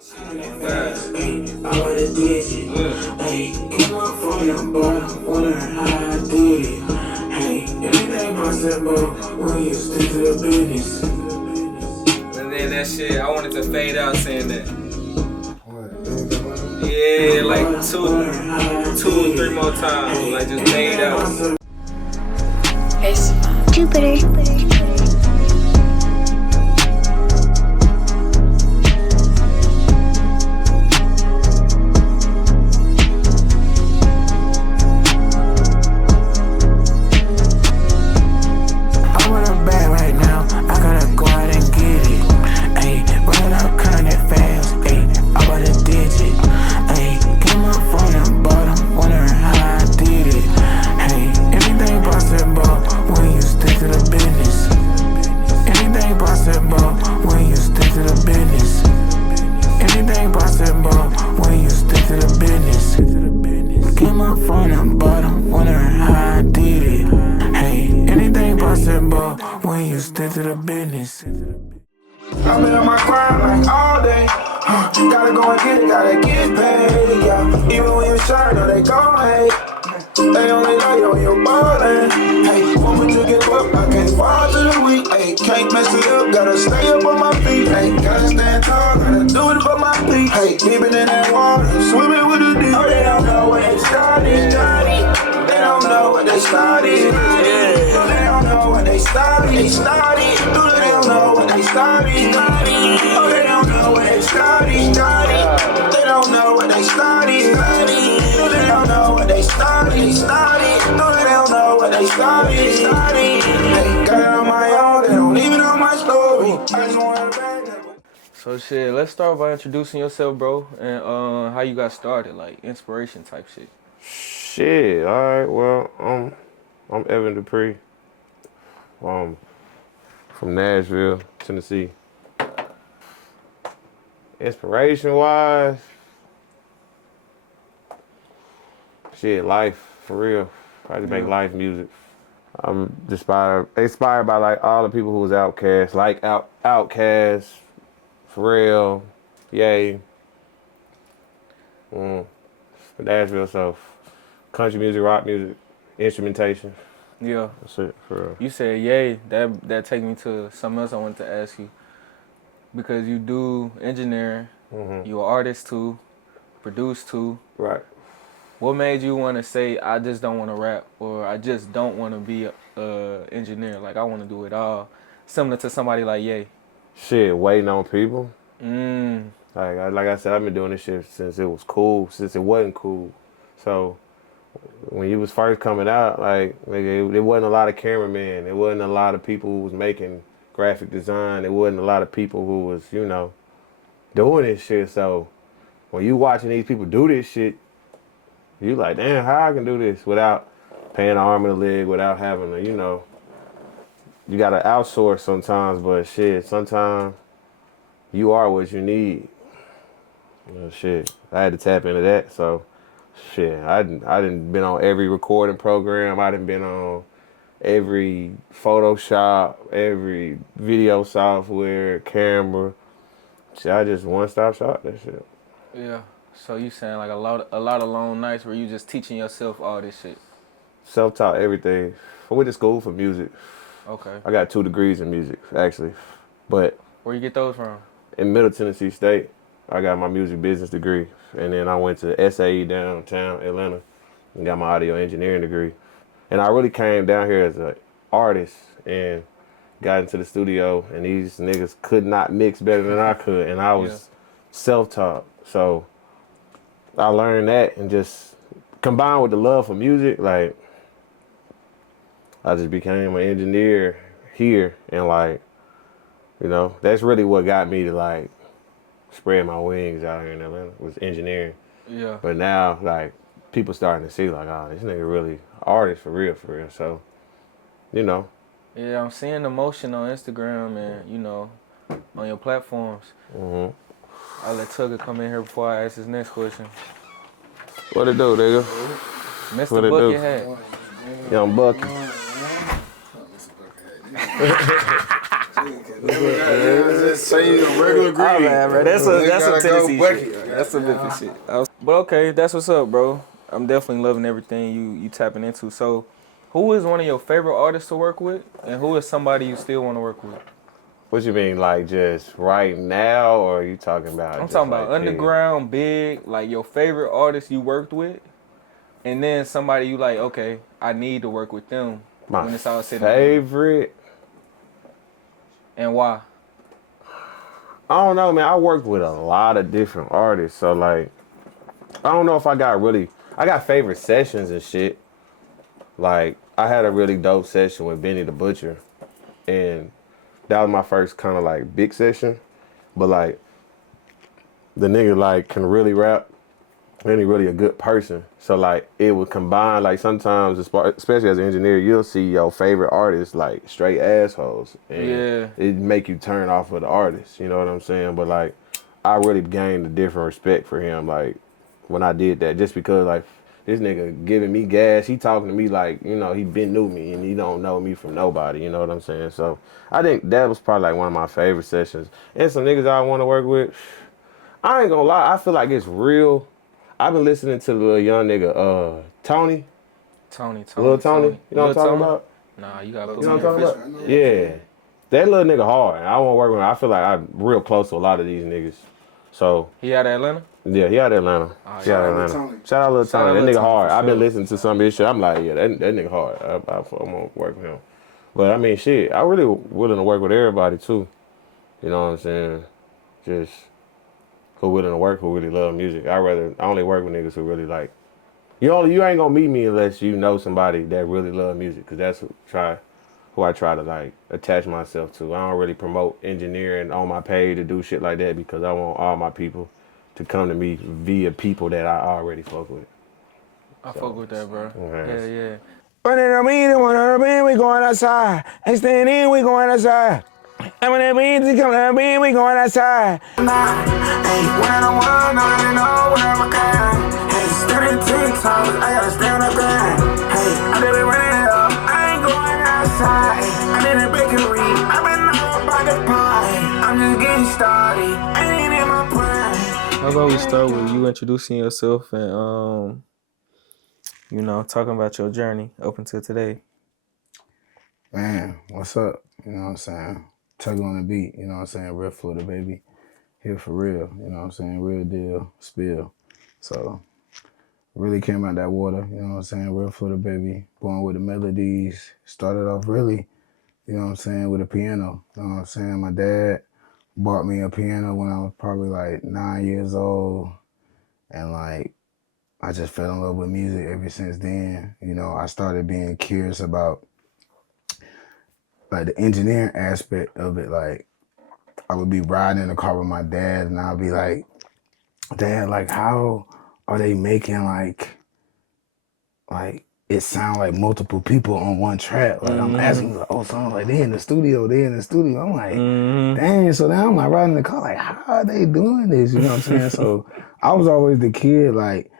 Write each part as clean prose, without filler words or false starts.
And then that shit, I wanted to fade out saying that. Yeah, like two or three more times, like just fade out. Jupiter. I've been on my grind like all day. Gotta go and get it, gotta get paid. Yeah, even when you shine, no, they gon' hate. They only know you when you're ballin'. Hey, want me to give up? I can't fall to the weak. Hey, can't mess it up, gotta stay up on my feet. Hey, gotta stand tall, gotta do it for my feet. Hey, dipping in that water, swimming with the deep. Oh, they don't know where they started. They don't know what they started. They don't know what they started. They don't know what they started. Oh, they don't know what they started. They don't know what they started. They don't know what they started. No, they don't know what they started. They got it on my own. They don't even know my story. I just want to back that. So shit, let's start by introducing yourself, bro, and how you got started, like inspiration type shit. Shit, all right. Well, I'm EvanDupri. From Nashville, Tennessee. Inspiration-wise, shit, life for real. I just make life music. I'm inspired by like all the people who was Outkast, like Outkast, Pharrell, Ye. Nashville, so country music, rock music, instrumentation. Yeah. That's it, for real. You said yay. That take me to something else I wanted to ask you. Because you do engineering, you're an artist too, produce too. Right. What made you want to say, I just don't want to rap, or I just don't want to be a engineer? Like, I want to do it all. Similar to somebody like Ye. Shit, waiting on people. Mm. Like I said, I've been doing this shit since it was cool, since it wasn't cool. So when you was first coming out, like, there wasn't a lot of cameramen. There wasn't a lot of people who was making graphic design. There wasn't a lot of people who was, doing this shit. So when you watching these people do this shit, you like, damn, how I can do this without paying an arm and a leg, without having to, you gotta outsource sometimes, but shit, sometimes you are what you need. Shit, I had to tap into that, so shit, I done been on every recording program. I done been on every Photoshop, every video software, camera. Shit, I just one-stop shop that shit. Yeah. So you saying like a lot of long nights where you just teaching yourself all this shit? Self-taught everything. I went to school for music. Okay. I got 2 degrees in music, actually. But where you get those from? In Middle Tennessee State, I got my music business degree. And then I went to SAE downtown Atlanta and got my audio engineering degree. And I really came down here as an artist and got into the studio, and these niggas could not mix better than I could. And I was self-taught. So I learned that, and just combined with the love for music, like, I just became an engineer here, and like, that's really what got me to like spread my wings out here in Atlanta, was engineering. Yeah. But now, like, people starting to see like, oh, this nigga really artist for real. So, Yeah, I'm seeing the motion on Instagram and, on your platforms. I'll let Tugga come in here before I ask his next question. What it do, nigga? Mr. Bucket Hat. Young Bucky. Just say a regular ingredient. Bro. That's a Tennessee shit. That's some Memphis shit. But okay, that's what's up, bro. I'm definitely loving everything you tapping into. So, who is one of your favorite artists to work with, and who is somebody you still want to work with? What you mean, like just right now, or are you talking about? I'm talking about underground, big, like your favorite artist you worked with, and then somebody you like. Okay, I need to work with them when it's all said and done. Favorite. And why? I don't know, man. I worked with a lot of different artists, so like, I don't know if I got favorite sessions and shit. Like, I had a really dope session with Benny the Butcher, and that was my first kind of like big session. But like, the nigga like can really rap, and he really a good person. So like, it would combine, like sometimes, especially as an engineer, you'll see your favorite artists like straight assholes. And it make you turn off of the artist, you know what I'm saying? But like, I really gained a different respect for him, like, when I did that, just because like, this nigga giving me gas, he talking to me like, you know, he been knew me and he don't know me from nobody, you know what I'm saying? So I think that was probably like one of my favorite sessions. And some niggas I want to work with, I ain't gonna lie, I feel like it's real. I've been listening to the little young nigga, Tony. Little Tony. You know what I'm talking about? Nah, you gotta put me on what I'm talking about? Yeah. That little nigga hard. I want to work with him. I feel like I'm real close to a lot of these niggas. So. He out of Atlanta? Yeah, he out of Atlanta. Shout out Lil Tony. That nigga hard. I've been listening to some of his shit. I'm like, yeah, that nigga hard. I'm gonna work with him. But I mean, shit, I really willing to work with everybody too. You know what I'm saying? Just who willing to work, who really love music. I only work with niggas who really like. You ain't gonna meet me unless you know somebody that really love music, cause that's who I try to like attach myself to. I don't really promote engineering on my page to do shit like that because I want all my people to come to me via people that I already fuck with. I fuck with that, bro. Yeah. One in a meeting, one in a meeting, we going outside. Ain't staying in, we going outside. And when that means come to me, we going outside. Hey, when I'm one, I know where I'm going. Hey, starting TikToks, I gotta stay on the grind. Hey, I did it running it up, I ain't going outside. I did a bakery, I've been all about the pie. I'm just getting started, I ain't in my prime. How about we start with you introducing yourself and you know, talking about your journey up until today. Man, what's up? You know what I'm saying? Tugga on the beat, you know what I'm saying? Real Florida, baby. Here for real, you know what I'm saying? Real deal, spill. So, really came out that water, you know what I'm saying? Real Florida, baby. Born with the melodies. Started off really, you know what I'm saying, with a piano. You know what I'm saying? My dad bought me a piano when I was probably like 9 years old. And like, I just fell in love with music ever since then. You know, I started being curious about like the engineering aspect of it. Like, I would be riding in the car with my dad and I'd be like, Dad, like, how are they making like it sound like multiple people on one track? Like, I'm asking, like, oh, son, like, they in the studio. I'm like, dang. So now I'm like riding in the car, like, how are they doing this? You know what I'm saying? So I was always the kid, like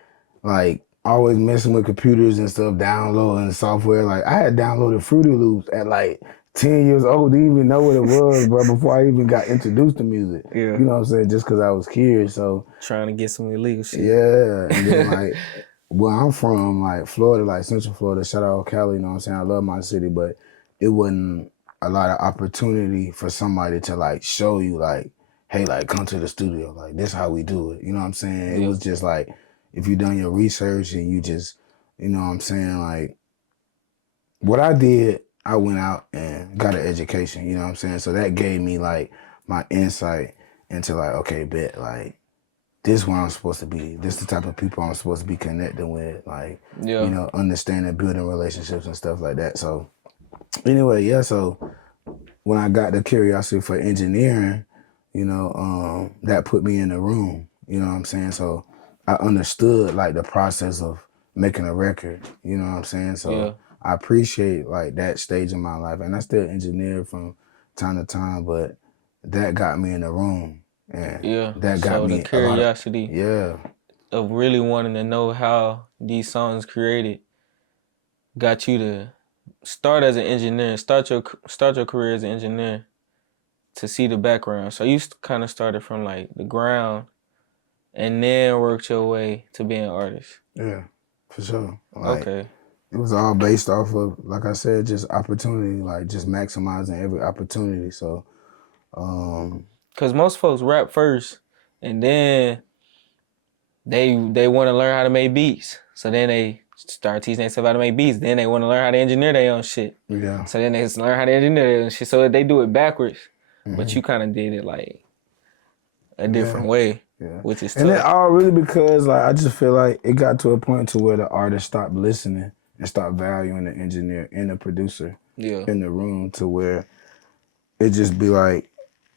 always messing with computers and stuff, downloading software. Like, I had downloaded Fruity Loops at like 10 years old, didn't even know what it was, bro, before I even got introduced to music. Yeah. You know what I'm saying? Just because I was curious. So trying to get some illegal shit. Yeah. And then like where I'm from, like Florida, like Central Florida, shout out Cali, you know what I'm saying? I love my city, but it wasn't a lot of opportunity for somebody to like show you like, hey, like come to the studio. Like, this is how we do it. You know what I'm saying? It was just like, if you done your research and you just, you know what I'm saying? Like, what I did, I went out and got an education, you know what I'm saying? So that gave me like my insight into like, okay, bet, like, this is where I'm supposed to be. This is the type of people I'm supposed to be connecting with, like, you know, understanding, building relationships and stuff like that. So anyway, so when I got the curiosity for engineering, you know, that put me in the room, you know what I'm saying? So I understood like the process of making a record, you know what I'm saying? So I appreciate like that stage in my life, and I still engineer from time to time, but that got me in the room, and that got me the curiosity of really wanting to know how these songs created got you to start as an engineer, start your career as an engineer, to see the background. So you kind of started from like the ground and then worked your way to being an artist. Yeah, for sure. Like, Okay. it was all based off of, like I said, just opportunity, like just maximizing every opportunity. So, Cause most folks rap first, and then they want to learn how to make beats. So then they start teaching themselves how to make beats. Then they want to learn how to engineer their own shit. yeah. So then they learn how to engineer their own shit. So they do it backwards. But you kind of did it like a different way, which is tough. And it all really because like I just feel like it got to a point to where the artist stopped listening and stopped valuing the engineer and the producer in the room, to where it just be like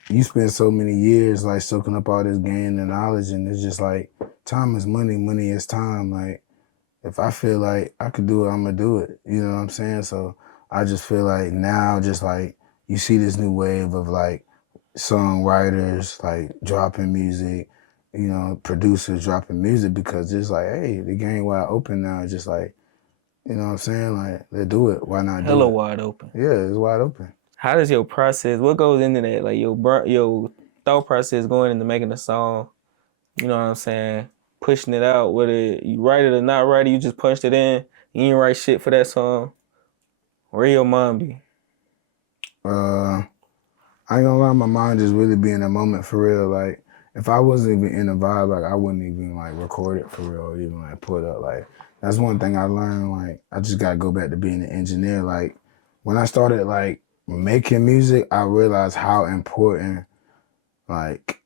you spend so many years like soaking up all this gain and knowledge, and it's just like time is money, money is time. Like if I feel like I could do it, I'm gonna do it. You know what I'm saying? So I just feel like now, just like you see this new wave of like songwriters like dropping music, you know, producers dropping music, because it's like, hey, the game wide open now. It's just like, you know what I'm saying? Like, they do it. Why not do it? Hella wide open. Yeah, it's wide open. How does your process, what goes into that? Like your thought process going into making a song, you know what I'm saying? Pushing it out, whether you write it or not write it, you just punched it in, you ain't write shit for that song. Where your mind be? I ain't gonna lie, my mind just really be in the moment for real. Like, if I wasn't even in the vibe, like, I wouldn't even, like, record it for real or even, like, put up. Like, that's one thing I learned. Like, I just gotta go back to being an engineer. Like, when I started, like, making music, I realized how important, like,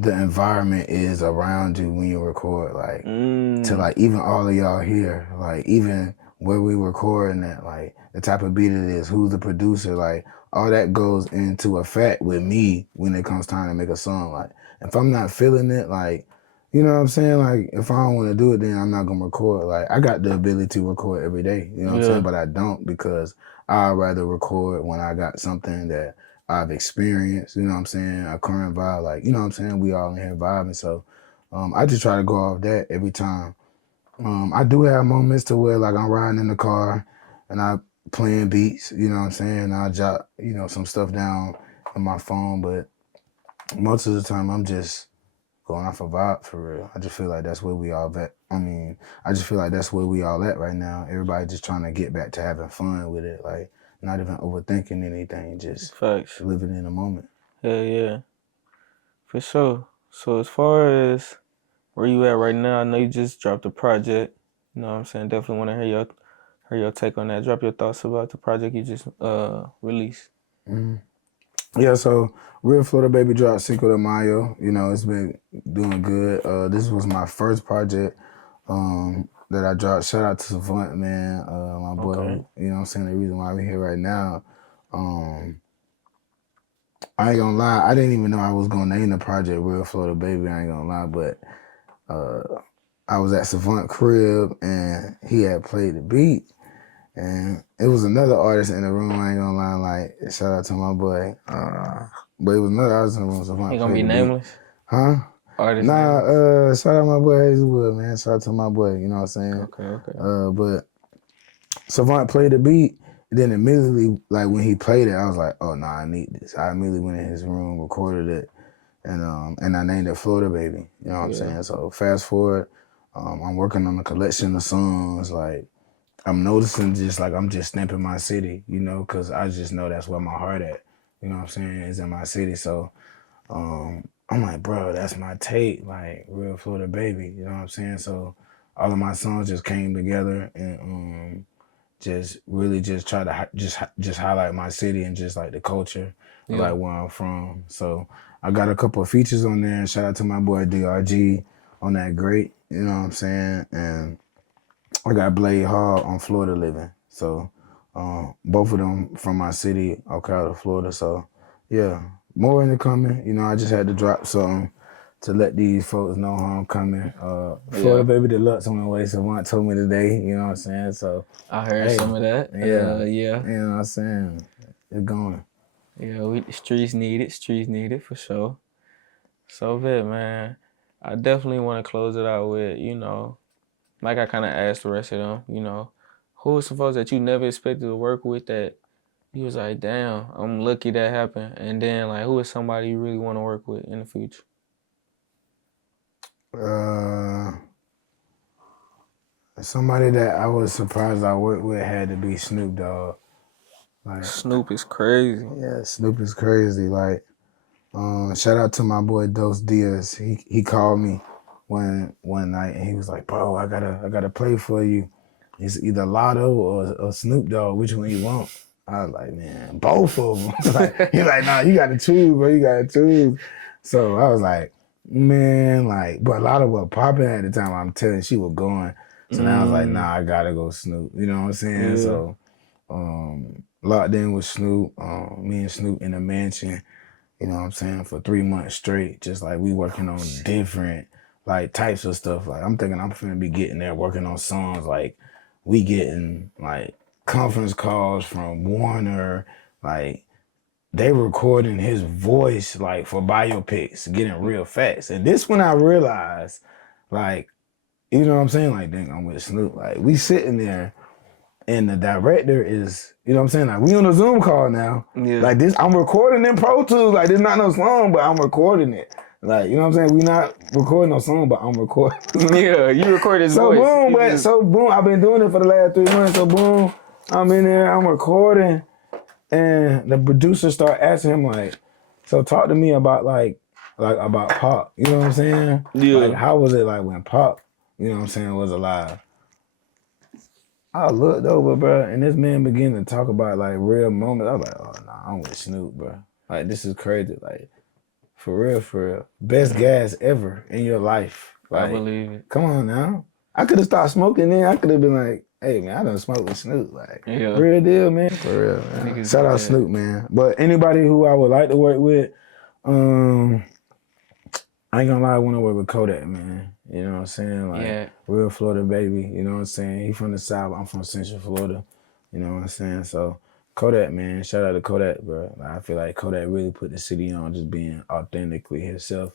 the environment is around you when you record. Like, to, like, even all of y'all here, like, even where we recording at, like, the type of beat it is, who's the producer, like, all that goes into effect with me when it comes time to make a song. Like, if I'm not feeling it, like, you know what I'm saying? Like, if I don't want to do it, then I'm not going to record. Like, I got the ability to record every day, you know what I'm saying? But I don't, because I'd rather record when I got something that I've experienced, you know what I'm saying? A current vibe, like, you know what I'm saying? We all in here vibing. So I just try to go off that every time. I do have moments to where, like, I'm riding in the car and I playing beats, you know what I'm saying? I jot, you know, some stuff down on my phone, but most of the time I'm just going off a vibe for real. I just feel like that's where we all at. I just feel like that's where we all at right now. Everybody just trying to get back to having fun with it, like not even overthinking anything, just living in the moment. Yeah, for sure. So as far as where you at right now, I know you just dropped a project. You know what I'm saying? Definitely want to hear your take on that. Drop your thoughts about the project you just released. Yeah, so Real Florida Baby dropped Cinco de Mayo. You know, it's been doing good. This was my first project that I dropped. Shout out to Sevant, man, my boy. You know what I'm saying? The reason why we're here right now. I ain't gonna lie, I didn't even know I was gonna name the project Real Florida Baby, I ain't gonna lie, but I was at Sevant crib and he had played the beat. And it was another artist in the room, I ain't gonna lie, like, shout out to my boy. But it was another artist in the room. So he gonna be nameless? Huh? Artist nameless? Shout out my boy Hazelwood, man. Shout out to my boy, you know what I'm saying? Okay. But Savant played the beat, and then immediately, like, when he played it, I was like, oh, nah, I need this. I immediately went in his room, recorded it, and I named it Florida Baby, you know what I'm saying? So fast forward, I'm working on a collection of songs, like, I'm noticing just like I'm just stamping my city, you know, because I just know that's where my heart at, you know what I'm saying, is in my city. So I'm like, bro, that's my take, like Real Florida Baby, you know what I'm saying? So all of my songs just came together and just really just try to just highlight my city and just like the culture, like where I'm from. So I got a couple of features on there. Shout out to my boy DRG on that great, you know what I'm saying? And I got Blade Hall on Florida Living. So both of them from my city, Ocala, Florida. So yeah, more in the coming. You know, I just had to drop something to let these folks know how I'm coming. Florida Baby Deluxe on the way. Savant told me today, you know what I'm saying? So I heard some of that. Yeah. You know what I'm saying? It's going. Yeah, streets need it for sure. So man, I definitely want to close it out with, you know, like I kind of asked the rest of them, you know, who are some folks that you never expected to work with that you was like, damn, I'm lucky that happened. And then like, who is somebody you really want to work with in the future? Somebody that I was surprised I worked with had to be Snoop Dogg. Like, Snoop is crazy. Yeah, Snoop is crazy. Like, shout out to my boy Dos Diaz. He called me one night and he was like, bro, I gotta play for you. It's either Lotto or Snoop Dogg. Which one you want? I was like, man, both of them. He's like, nah, you gotta choose, bro. You gotta choose. So I was like, man, like, but Lotto was popping at the time. I'm telling you, she was going. So now I was like, nah, I gotta go Snoop. You know what I'm saying? Yeah. So locked in with Snoop, me and Snoop in a mansion, you know what I'm saying, for 3 months straight. Just like we working on different like types of stuff. Like I'm thinking I'm finna be getting there working on songs. Like we getting like conference calls from Warner, like they recording his voice like for biopics, getting real fast. And this when I realized, like, you know what I'm saying? Like, dang, I'm with Snoop. Like, we sitting there and the director is, you know what I'm saying? Like, we on a Zoom call now. Yeah. Like, this, I'm recording in Pro Tools. Like, this not no song, but I'm recording it. Like, you know what I'm saying? We not recording no song, but I'm recording. Yeah, you recorded his so voice. Boom, I've been doing it for the last 3 months. So, boom, I'm in there, I'm recording. And the producer start asking him, like, so talk to me about, like about Pop. You know what I'm saying? Yeah. Like, how was it, like, when Pop, you know what I'm saying, was alive? I looked over, bro, and this man began to talk about, like, real moments. I was like, oh, nah, I'm with Snoop, bro. Like, this is crazy. Like, for real. Best gas ever in your life. Like, I believe it. Come on now. I could have stopped smoking then. I could have been like, hey, man, I done smoked with Snoop. Like, yeah. Real deal, man. For real, man. Shout out Snoop, man. But anybody who I would like to work with, I ain't gonna lie, I want to work with Kodak, man. You know what I'm saying? Like, yeah. Real Florida baby. You know what I'm saying? He from the South. I'm from Central Florida. You know what I'm saying? So, Kodak, man. Shout out to Kodak, bro. Like, I feel like Kodak really put the city on just being authentically himself.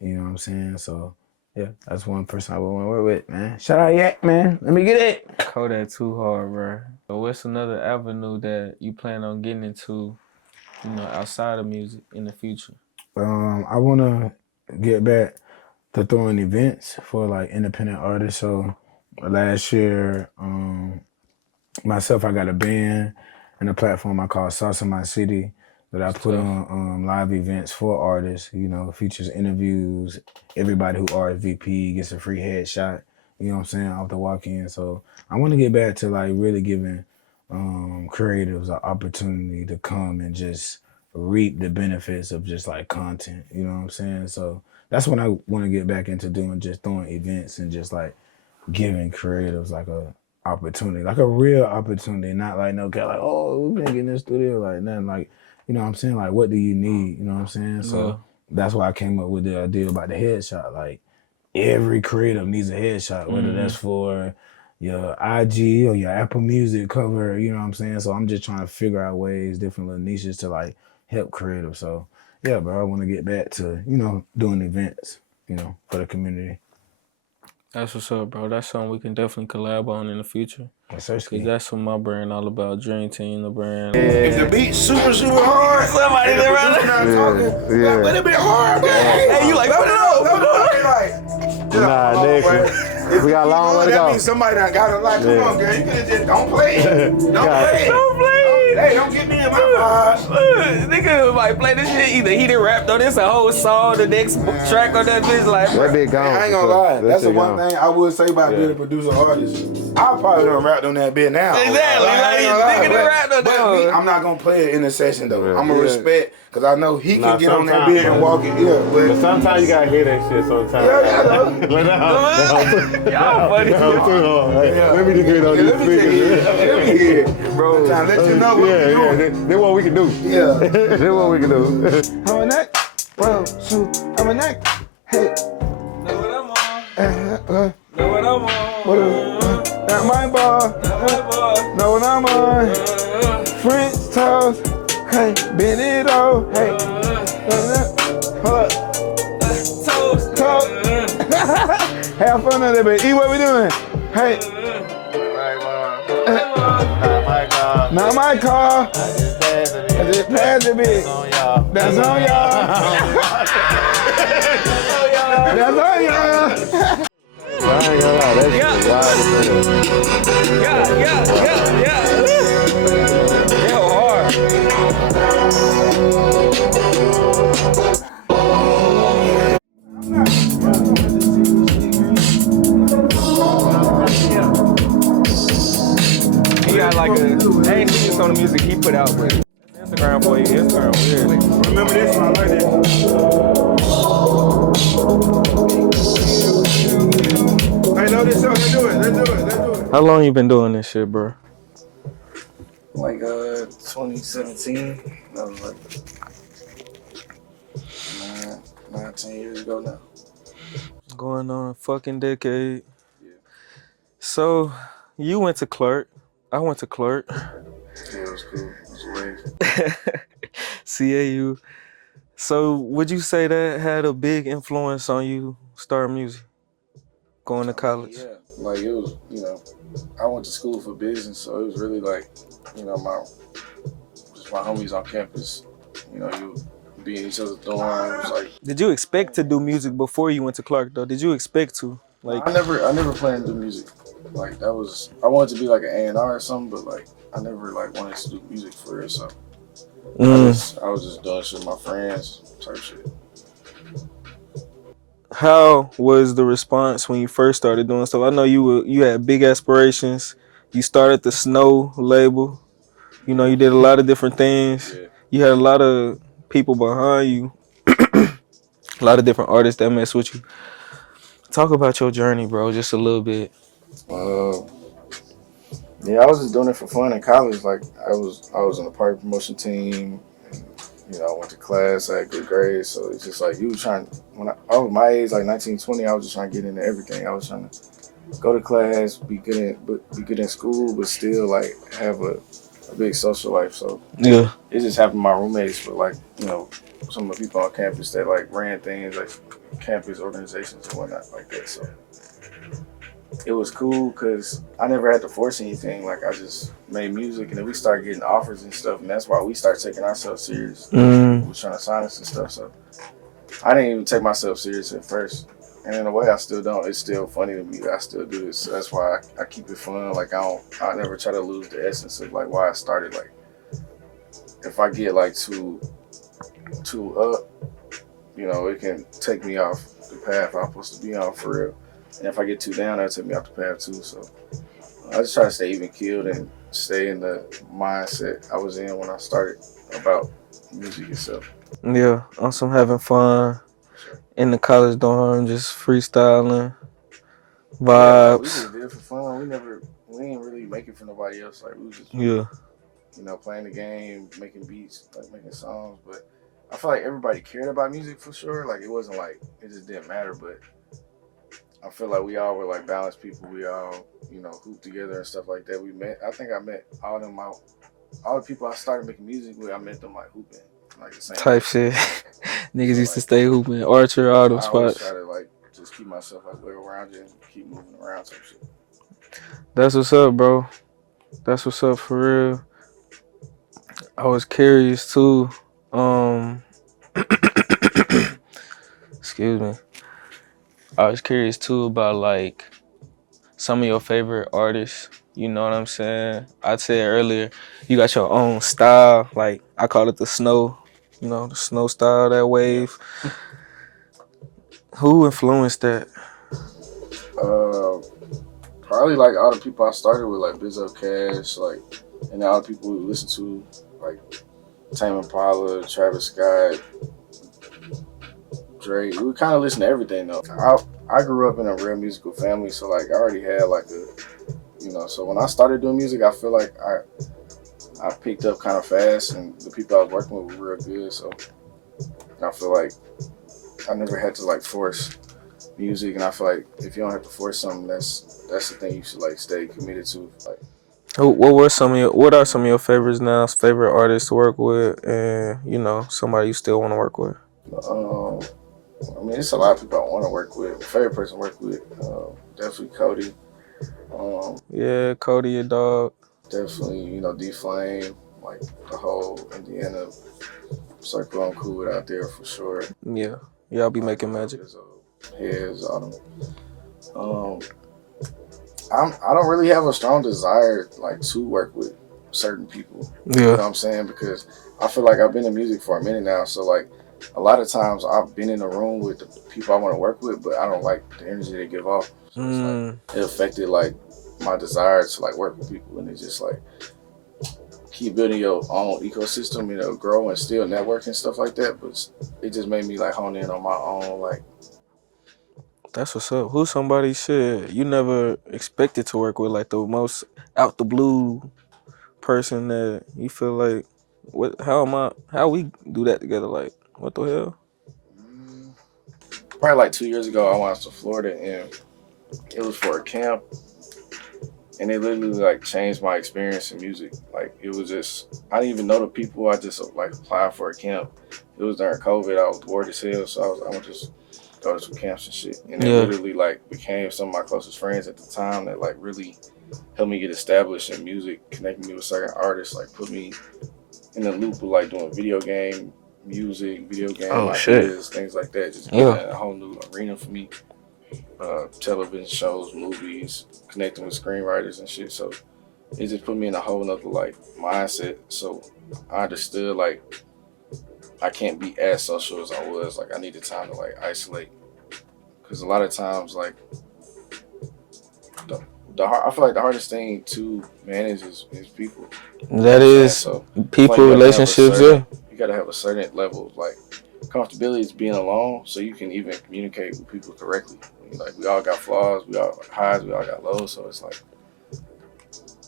You know what I'm saying? So, yeah, that's one person I would want to work with, man. Shout out Yak, man. Let me get it. Kodak too hard, bro. So what's another avenue that you plan on getting into, you know, outside of music in the future? I want to get back to throwing events for like independent artists. So last year, myself, I got a band and a platform I call Salsa My City that I put on live events for artists. You know, features interviews. Everybody who RSVP gets a free headshot. You know what I'm saying, off the walk-in. So I want to get back to like really giving creatives an opportunity to come and just reap the benefits of just like content. You know what I'm saying? So that's what I want to get back into doing, just throwing events and just like giving creatives like a opportunity, like a real opportunity, not like no guy like, oh, we been getting in the studio, like nothing, like, you know what I'm saying? Like, what do you need? You know what I'm saying? So that's why I came up with the idea about the headshot. Like, every creative needs a headshot, whether that's for your IG or your Apple Music cover, you know what I'm saying? So I'm just trying to figure out ways, different little niches to like help creative. So yeah, bro, I want to get back to, you know, doing events, you know, for the community. That's what's up, bro. That's something we can definitely collab on in the future. Because that's what my brand all about. Dream Team, the brand. Yeah. If the beat's super hard, somebody there around talking. Yeah. But it be hard, man. Hey, you like, no. Nah, nigga. We got a long way to go. That means somebody done got it like, come on, girl. You could have just, don't play it. Don't play it. Hey, don't get me in my vibes. Nigga might play this shit, either he done rapped on this a whole song, the next track on that bitch, like, that be gone. I ain't gonna lie. That's the one thing I would say about being a producer artist. I probably done rapped on that bit now. Exactly. Like nigga done rapped on that. I'm not gonna play it in a session though. I'm gonna respect, because I know he can get on that bit and walk it. Yeah, but sometimes you gotta hear that shit sometimes. Y'all funny. Let me just get on these speakers. Let me hear it, bro. Trying to let you know what we're doing. That's what we can do. Yeah. That's what we can do. I'm a neck. Well, shoot. I'm a neck. Hey. Know what I'm on. Know what I'm on. Not my bar. Know what I'm on. French toast. Hey, bend it over. Hey. Hold up. Toast. Have fun on that, baby. E, what we doing? Hey. Not my car. That's it, big. On y'all. That's on y'all. That's on y'all. I ain't gonna lie, that shit is wild as hell. Yeah. They go hard. He got like I ain't seen this on the music he put out, but Instagram for you. Instagram weird. Remember this one, I like this. Hey, know this song, let's do it. How long you been doing this shit, bro? Like 2017. That was like 10 years ago now. Going on a fucking decade. Yeah. So, you went to Clark. I went to Clark. Yeah, it was cool. It was a wave. CAU. So, would you say that had a big influence on you starting music? Going to college? Yeah. Like, it was, I went to school for business, so it was really like, my homies on campus, you be in each other's dorms. Like, did you expect to do music before you went to Clark, though? Did you expect to? Like, I never planned to do music. Like, I wanted to be like an A&R or something, but like, I never like wanted to do music for it, so I was just doing shit with my friends, type shit. How was the response when you first started doing stuff? I know you had big aspirations. You started the Snow label. You did a lot of different things. Yeah. You had a lot of people behind you. A lot of different artists that mess with you. Talk about your journey, bro, just a little bit. Yeah, I was just doing it for fun in college. Like, I was on the party promotion team. And, I went to class, I had good grades. So it's just like, when I was my age, like 19, 20, I was just trying to get into everything. I was trying to go to class, be good in school, but still like have a big social life. So yeah, it just happened. My roommates were like, some of the people on campus that like ran things like campus organizations and whatnot like that. So it was cool because I never had to force anything. Like, I just made music, and then we started getting offers and stuff, and that's why we started taking ourselves serious. We was trying to sign us and stuff. So I didn't even take myself serious at first, and in a way, I still don't. It's still funny to me that I still do this. So that's why I keep it fun. Like, I never try to lose the essence of like why I started. Like, if I get like too up, it can take me off the path I'm supposed to be on for real. And if I get too down, that'll take me off the path too. So I just try to stay even keeled and stay in the mindset I was in when I started about music itself. Yeah, on some having fun in the college dorm, just freestyling, vibes. Yeah, we just did it for fun. We didn't really make it for nobody else. Like, we was just playing the game, making beats, like making songs. But I feel like everybody cared about music for sure. Like, it wasn't like it just didn't matter, but I feel like we all were like balanced people. We all, hooped together and stuff like that. I think I met all the people I started making music with. I met them like hooping, like the same type shit. Niggas used to stay hooping, Archer, all them spots. I always try to like just keep myself like well around you and keep moving around type shit. That's what's up, bro. That's what's up for real. I was curious too. Excuse me. I was curious too about like some of your favorite artists. You know what I'm saying? I said earlier, you got your own style. Like, I call it the Snow. The Snow style, that wave. Who influenced that? Probably like all the people I started with, like Bizzo Cash, like, and all the people we listen to, like Tame Impala, Travis Scott, Drake. We kind of listen to everything though. I grew up in a real musical family, so like I already had like so when I started doing music, I feel like I picked up kind of fast, and the people I was working with were real good. So I feel like I never had to like force music, and I feel like if you don't have to force something, that's the thing you should like stay committed to. Like, what are some of your favorites now? Favorite artists to work with, and somebody you still want to work with? I mean, it's a lot of people I want to work with. My favorite person to work with, definitely Cody. Yeah, Cody, your dog. Definitely, D-Flame, like the whole Indiana circle. I'm cool with out there for sure. Yeah, y'all be making magic. Heads, all them. I don't really have a strong desire like to work with certain people. Yeah. You know what I'm saying? Because I feel like I've been in music for a minute now, so like a lot of times I've been in a room with the people I want to work with, but I don't like the energy they give off. So it's like it affected like my desire to like work with people, and it's just like keep building your own ecosystem, you know, grow and still network and stuff like that. But it just made me like hone in on my own like. That's what's up. Who's somebody shit you never expected to work with, like the most out the blue person that you feel like, what? How we do that together? Like, what the hell? Probably like 2 years ago, I went to Florida and it was for a camp, and it literally like changed my experience in music. Like it was just I didn't even know the people. I just like applied for a camp. It was during COVID. I was bored as hell, so I would just go to some camps and shit. And it literally like became some of my closest friends at the time that like really helped me get established in music, connecting me with certain artists, like put me in the loop of like doing video game music, video game ideas, things like that. Just a whole new arena for me. Television shows, movies, connecting with screenwriters and shit. So it just put me in a whole nother like mindset. So I understood like I can't be as social as I was. Like I needed time to like isolate, because a lot of times like I feel like the hardest thing to manage is people. That is so, people, like, relationships. You gotta have a certain level of like comfortability is being alone, so you can even communicate with people correctly. Like we all got flaws, we all got highs, we all got lows. So it's like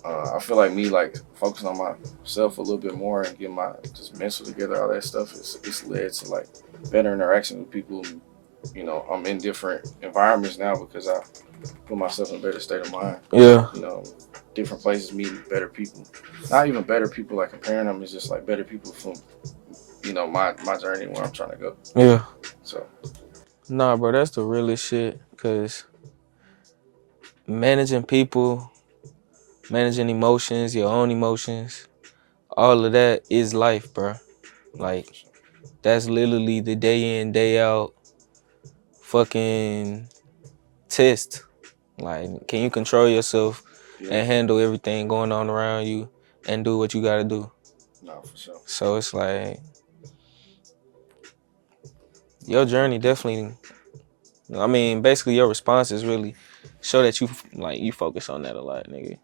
I feel like me like focusing on myself a little bit more and getting my just mental together, all that stuff. It's led to like better interaction with people. You know, I'm in different environments now because I put myself in a better state of mind. Yeah. You know, different places meeting better people. Not even better people like comparing them. It's just like better people from, you know, my journey where I'm trying to go. Yeah. So. Nah, bro, that's the realest shit. Cause managing people, managing emotions, your own emotions, all of that is life, bro. Like, that's literally the day in, day out fucking test. Like, can you control yourself and handle everything going on around you and do what you gotta do? No, for sure. So it's like, your journey definitely, I mean, basically your responses really show that you focus on that a lot, nigga.